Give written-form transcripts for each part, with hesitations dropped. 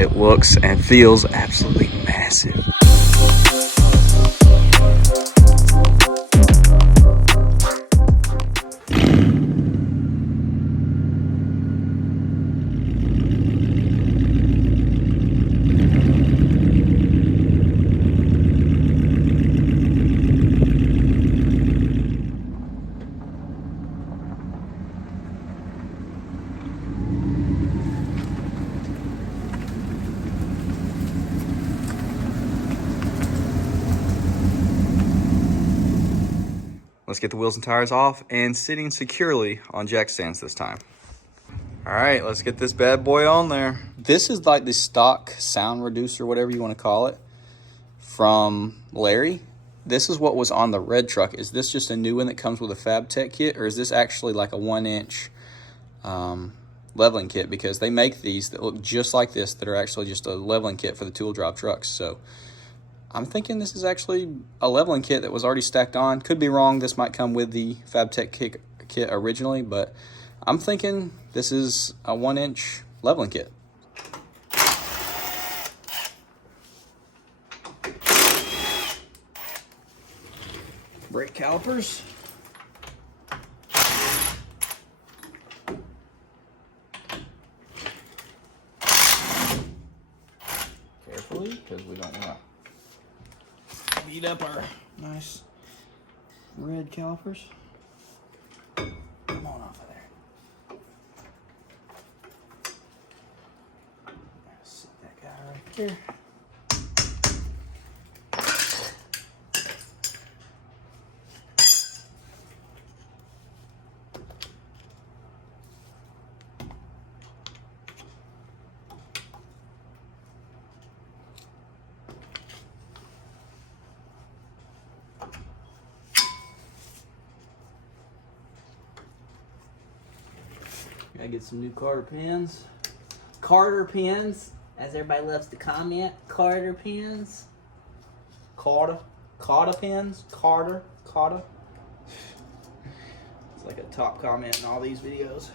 it looks and feels absolutely massive. Let's get the wheels and tires off and sitting securely on jack stands this time. All right, let's get this bad boy on there. This is like the stock sound reducer, whatever you want to call it, from Larry. This is what was on the red truck. Is this just a new one that comes with a Fabtech kit, or is this actually like a 1-inch leveling kit? Because they make these that look just like this that are actually just a leveling kit for the tool drop trucks. So I'm thinking this is actually a leveling kit that was already stacked on. Could be wrong. This might come with the Fabtech kit originally, but I'm thinking this is a 1-inch leveling kit. Brake calipers. Carefully, because we don't want to beat up our nice red calipers. Come on off of there. Sit that guy right there. Gotta get some new Carter pins. Carter pins, as everybody loves to comment. Carter pins. Carter pins. Carter. It's like a top comment in all these videos.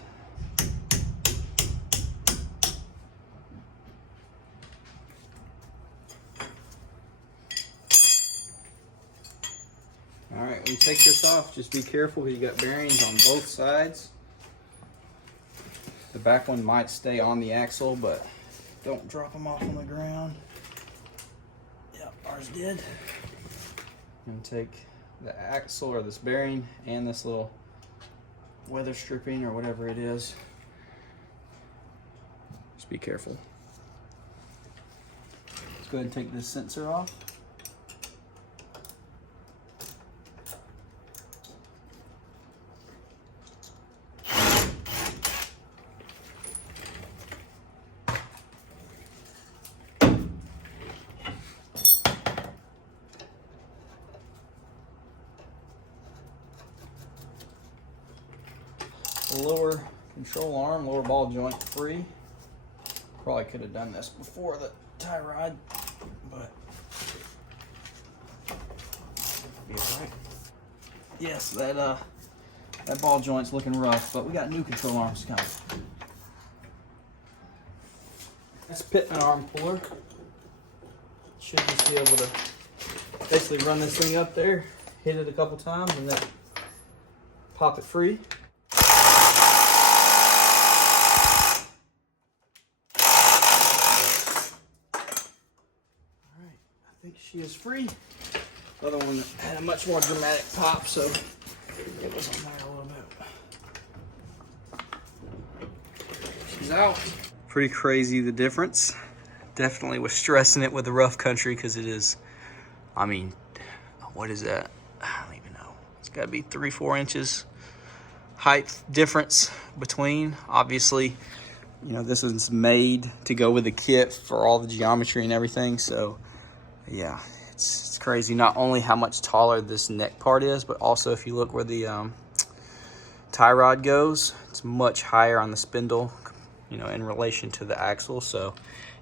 Alright, when you take this off, just be careful because you got bearings on both sides. The back one might stay on the axle, but don't drop them off on the ground. Yep, ours did. And take the axle or this bearing and this little weather stripping or whatever it is. Just be careful. Let's go ahead and take this sensor off. Lower control arm, lower ball joint free. Probably could have done this before the tie rod, but be all right. Yes, that ball joint's looking rough, but we got new control arms coming. That's Pitman arm puller. Should just be able to basically run this thing up there, hit it a couple times, and then pop it free. I think she is free. The other one had a much more dramatic pop, so it was on there a little bit. She's out. Pretty crazy the difference. Definitely was stressing it with the rough country because it is, I mean, what is that? I don't even know. It's got to be 3-4 inches height difference between. Obviously, you know, this is made to go with the kit for all the geometry and everything, so yeah, it's crazy. Not only how much taller this neck part is, but also if you look where the tie rod goes, it's much higher on the spindle, you know, in relation to the axle. So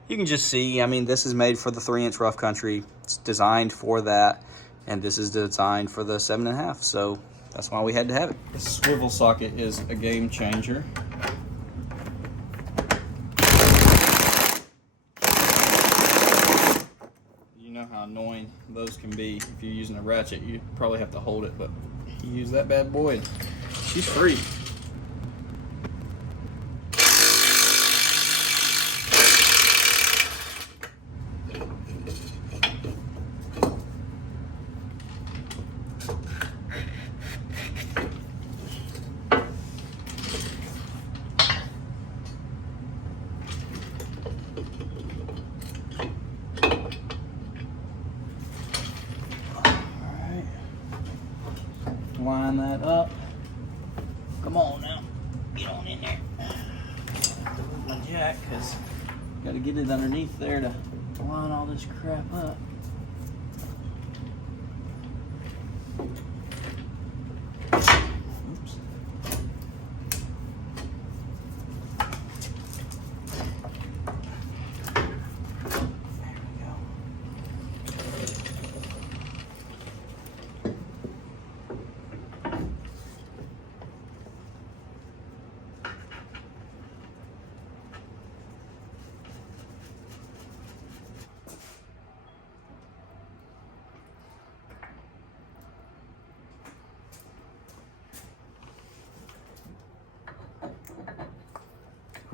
you can just see, I mean, this is made for the 3-inch rough country. It's designed for that, and this is designed for the 7.5. So that's why we had to have it. The swivel socket is a game changer. know how annoying those can be. If you're using a ratchet, you probably have to hold it, but you use that bad boy and she's free. Line that up. Come on now, get on in there. Move my jack, because got to get it underneath there to line all this crap up. Oops. There we go.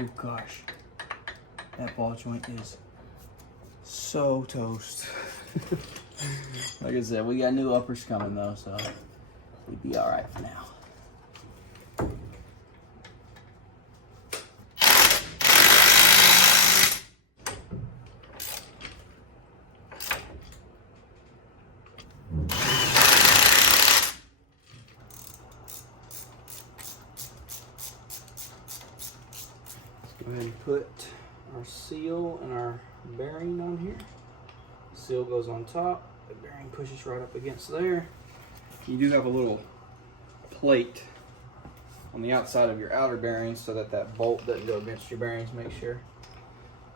Oh gosh, that ball joint is so toast. Like I said, we got new uppers coming though, so we'd be all right for now. Go ahead and put our seal and our bearing on here. Seal goes on top, the bearing pushes right up against there. You do have a little plate on the outside of your outer bearings so that that bolt doesn't go against your bearings. Make sure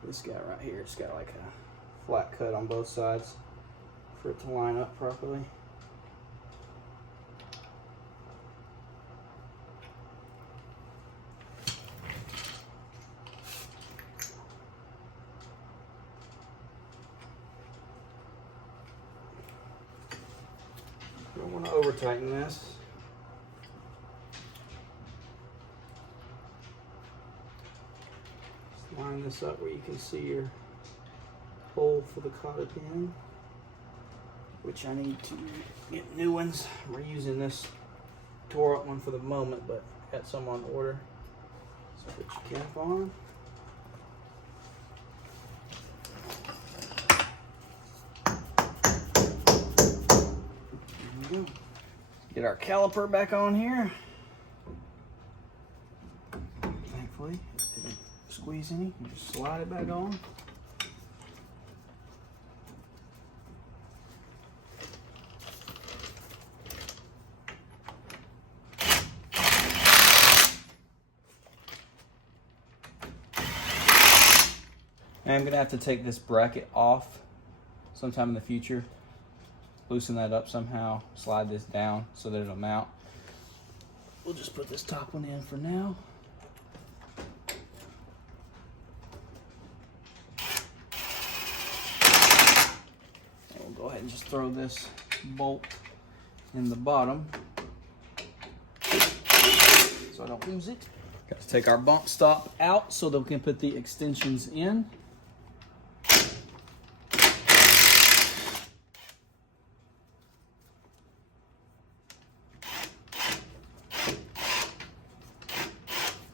this guy right here, it's got like a flat cut on both sides for it to line up properly. Don't want to over tighten this. Just line this up where you can see your hole for the cotter pin, which I need to get new ones. We're using this tore up one for the moment, but got some on order. So put your cap on. Get our caliper back on here. Thankfully, it didn't squeeze any. You just slide it back on. And I'm gonna have to take this bracket off sometime in the future. Loosen that up somehow, slide this down so that it'll mount. We'll just put this top one in for now. And we'll go ahead and just throw this bolt in the bottom so I don't lose it. Got to take our bump stop out so that we can put the extensions in.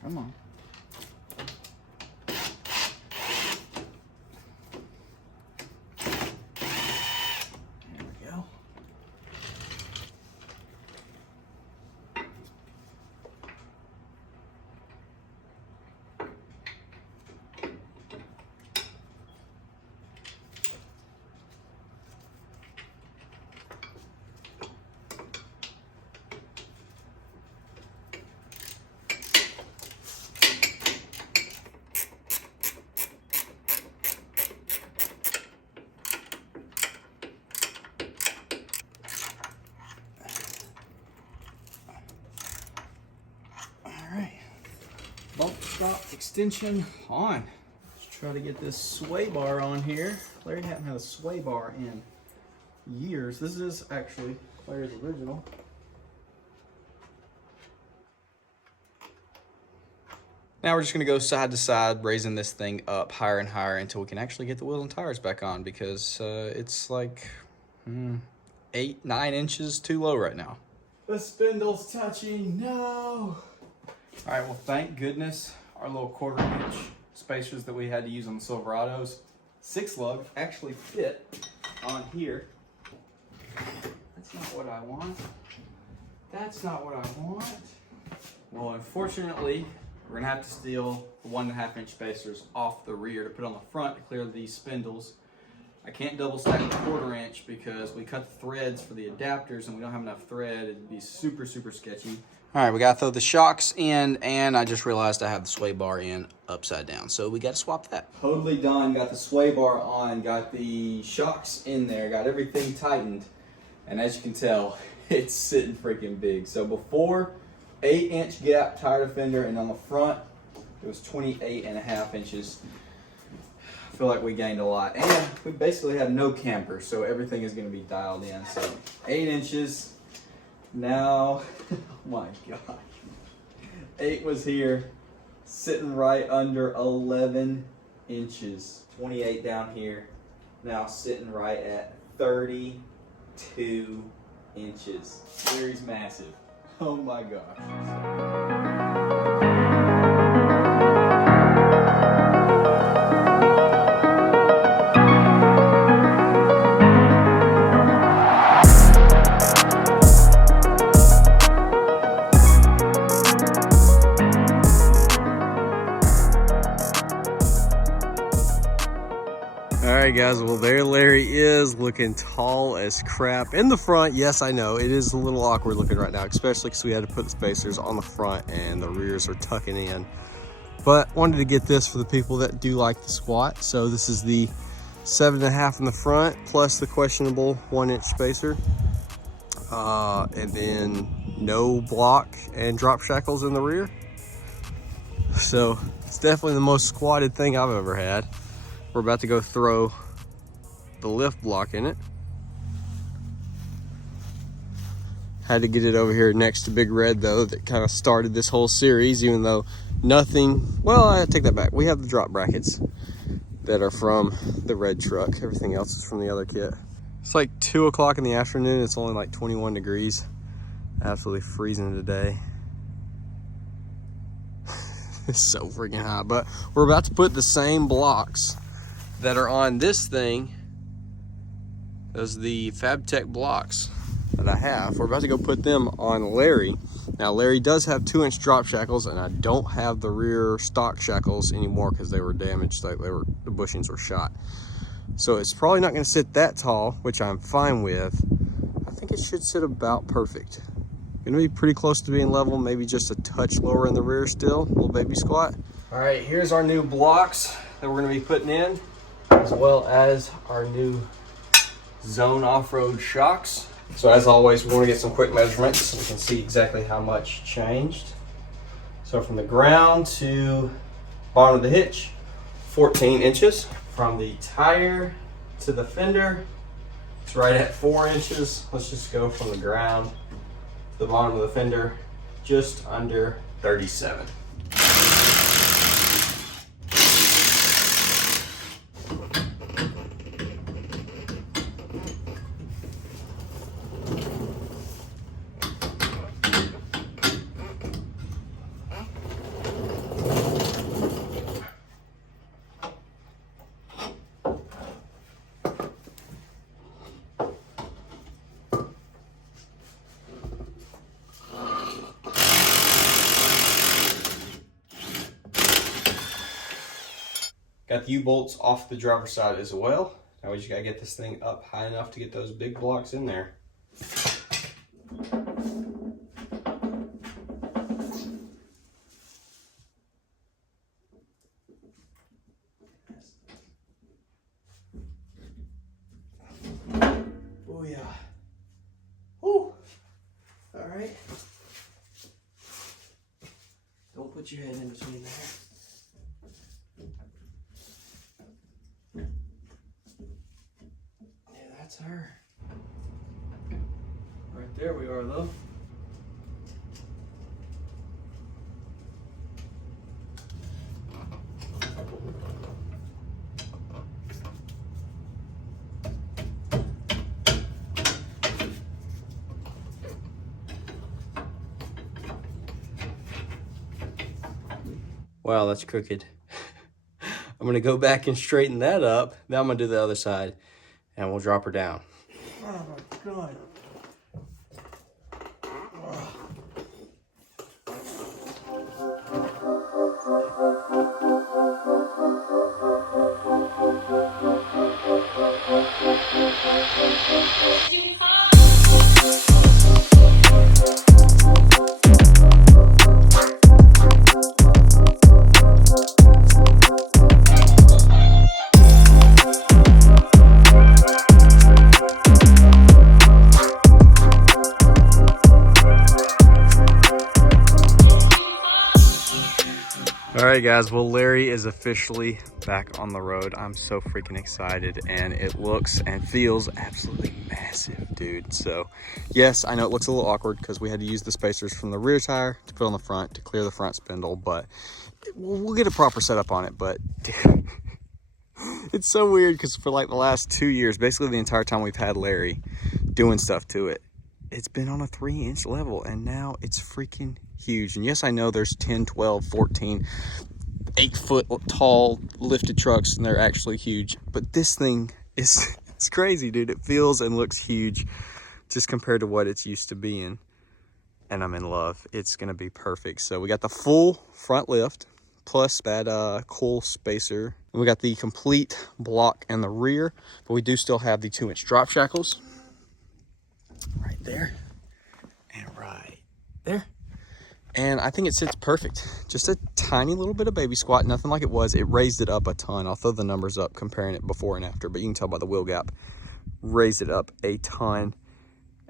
Come on. There we go. Bump stop extension on. Let's Try to get this sway bar on here. Larry hadn't had a sway bar in years. This is actually Larry's original. Now we're just gonna go side to side, raising this thing up higher and higher until we can actually get the wheels and tires back on, because it's like 8, 9 inches too low right now. The spindle's touching, no. All right, well, thank goodness our little 1/4 inch spacers that we had to use on the Silverados 6 lug actually fit on here. That's not what I want. That's not what I want. Well, unfortunately, we're gonna have to steal the 1.5 inch spacers off the rear to put on the front to clear these spindles. I can't double stack the 1/4 inch because we cut the threads for the adapters and we don't have enough thread. It'd be super, super sketchy. All right, we gotta throw the shocks in, and I just realized I have the sway bar in upside down, so we gotta swap that. Totally done, got the sway bar on, got the shocks in there, got everything tightened, and as you can tell, it's sitting freaking big. So before, 8 inch gap tire defender, and on the front, it was 28.5 inches. I feel like we gained a lot, and we basically have no camper, so everything is gonna be dialed in. So 8 inches. Now, oh my gosh, 8 was here, sitting right under 11 inches. 28 down here, now sitting right at 32 inches. Larry's massive. Oh my gosh. Alright guys, well there Larry is, looking tall as crap. In the front, yes I know, it is a little awkward looking right now, especially because we had to put the spacers on the front and the rears are tucking in. But wanted to get this for the people that do like the squat. So this is the 7.5 in the front, plus the questionable 1 inch spacer. And then no block and drop shackles in the rear. So it's definitely the most squatted thing I've ever had. We're about to go throw the lift block in it. Had to get it over here next to Big Red though, that kind of started this whole series, even though nothing, well, I take that back. We have the drop brackets that are from the red truck. Everything else is from the other kit. It's like 2 o'clock in the afternoon. It's only like 21 degrees. Absolutely freezing today. It's so freaking hot, but we're about to put the same blocks that are on this thing as the Fabtech blocks that I have. We're about to go put them on Larry. Now Larry does have 2 inch drop shackles, and I don't have the rear stock shackles anymore because they were damaged, like the bushings were shot. So it's probably not going to sit that tall, which I'm fine with. I think it should sit about perfect. Gonna be pretty close to being level, maybe just a touch lower in the rear still, little baby squat. All right, here's our new blocks that we're gonna be putting in, as well as our new Zone off-road shocks. So as always, we want to get some quick measurements so we can see exactly how much changed. So from the ground to bottom of the hitch, 14 inches. From the tire to the fender, it's right at 4 inches. Let's just go from the ground to the bottom of the fender, just under 37. Got the U-bolts off the driver's side as well. Now we just gotta get this thing up high enough to get those big blocks in there. Oh yeah. Woo! All right. Don't put your head in between there. That's her. Right there we are, though. Wow, that's crooked. I'm gonna go back and straighten that up. Now I'm gonna do the other side and we'll drop her down. Oh my God. All right, guys, well, Larry is officially back on the road. I'm so freaking excited, and it looks and feels absolutely massive, dude. So yes, I know it looks a little awkward because we had to use the spacers from the rear tire to put on the front to clear the front spindle, but we'll get a proper setup on it. But dude, it's so weird because for like the last 2 years, basically the entire time we've had Larry doing stuff to it, it's been on a 3-inch level, and now it's freaking huge. And yes, I know there's 10, 12, 14, 8-foot tall lifted trucks, and they're actually huge. But this thing is, it's crazy, dude. It feels and looks huge just compared to what it's used to being. And I'm in love. It's gonna be perfect. So we got the full front lift, plus that cool spacer. And we got the complete block in the rear, but we do still have the 2-inch drop shackles. Right there and right there, and I think it sits perfect. Just a tiny little bit of baby squat, nothing like it was. It raised it up a ton. I'll throw the numbers up comparing it before and after, but you can tell by the wheel gap, raised it up a ton,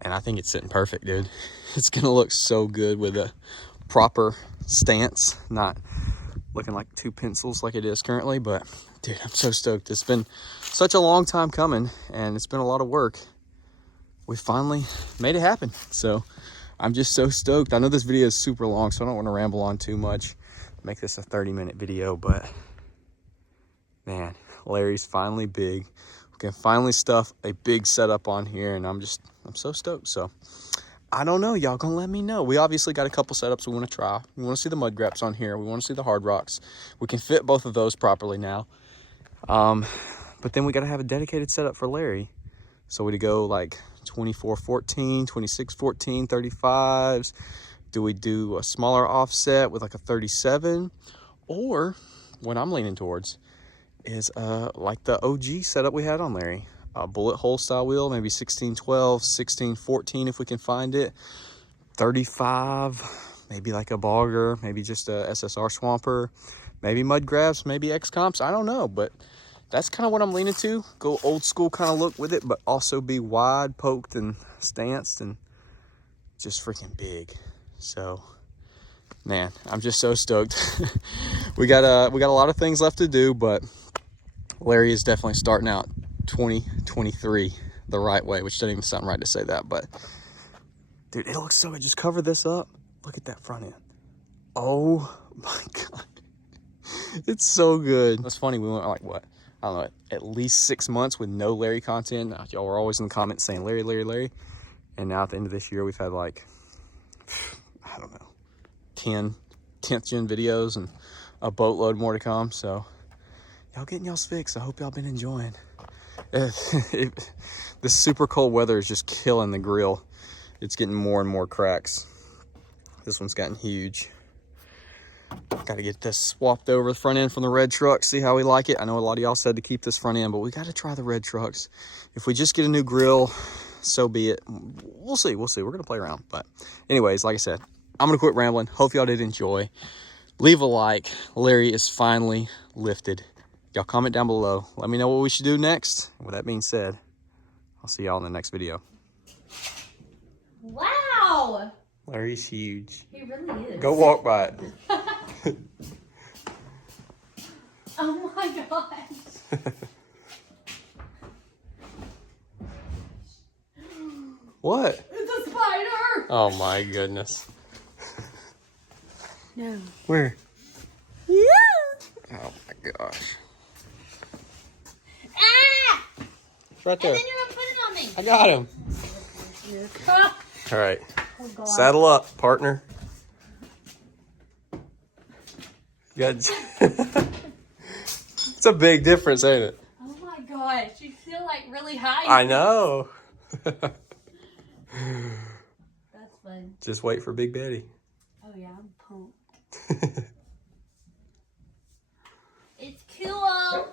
and I think it's sitting perfect, dude. It's gonna look so good with a proper stance, not looking like 2 pencils like it is currently. But dude, I'm so stoked. It's been such a long time coming, and it's been a lot of work. We finally made it happen. So I'm just so stoked. I know this video is super long, so I don't want to ramble on too much, make this a 30-minute video, but man, Larry's finally big. We can finally stuff a big setup on here, and I'm so stoked. So I don't know, y'all gonna let me know. We obviously got a couple setups we want to try. We want to see the mud graps on here. We want to see the hard rocks. We can fit both of those properly now. But then we got to have a dedicated setup for Larry. So we go like 24-14, 26-14, 35s. Do we do a smaller offset with like a 37? Or what I'm leaning towards is like the OG setup we had on Larry. A bullet hole style wheel, maybe 16-12, 16-14 if we can find it. 35, maybe like a bogger, maybe just a SSR swamper, maybe mud grabs, maybe X comps. I don't know, but that's kind of what I'm leaning to. Go old school kind of look with it, but also be wide, poked, and stanced, and just freaking big. So, man, I'm just so stoked. we got a lot of things left to do, but Larry is definitely starting out 2023 the right way, which doesn't even sound right to say that, but dude, it looks so good. Just cover this up. Look at that front end. Oh my God. It's so good. That's funny. We went like, what? I don't know, at least 6 months with no Larry content. Y'all were always in the comments saying Larry, Larry, Larry. And now at the end of this year, we've had like, I don't know, 10th gen videos and a boatload more to come. So y'all getting y'all's fix. I hope y'all been enjoying. This super cold weather is just killing the grill. It's getting more and more cracks. This one's gotten huge. Got to get this swapped over the front end from the red truck, see how we like it. I know a lot of y'all said to keep this front end, but we got to try the red trucks. If we just get a new grill, so be it. We'll see. We're going to play around. But anyways, like I said, I'm going to quit rambling. Hope y'all did enjoy. Leave a like. Larry is finally lifted. Y'all comment down below. Let me know what we should do next. With that being said, I'll see y'all in the next video. Wow! Larry's huge. He really is. Go walk by it. Oh my gosh. What? It's a spider! Oh my goodness. No. Where? Yeah! Oh my gosh. Ah! It's right there. And then you're gonna put it on me. I got him. All right. Oh, God. Saddle up, partner. You got... It's a big difference, ain't it? Oh my gosh, you feel like really high. I know. That's fun. Just wait for Big Betty. Oh yeah, I'm pumped. It's cool.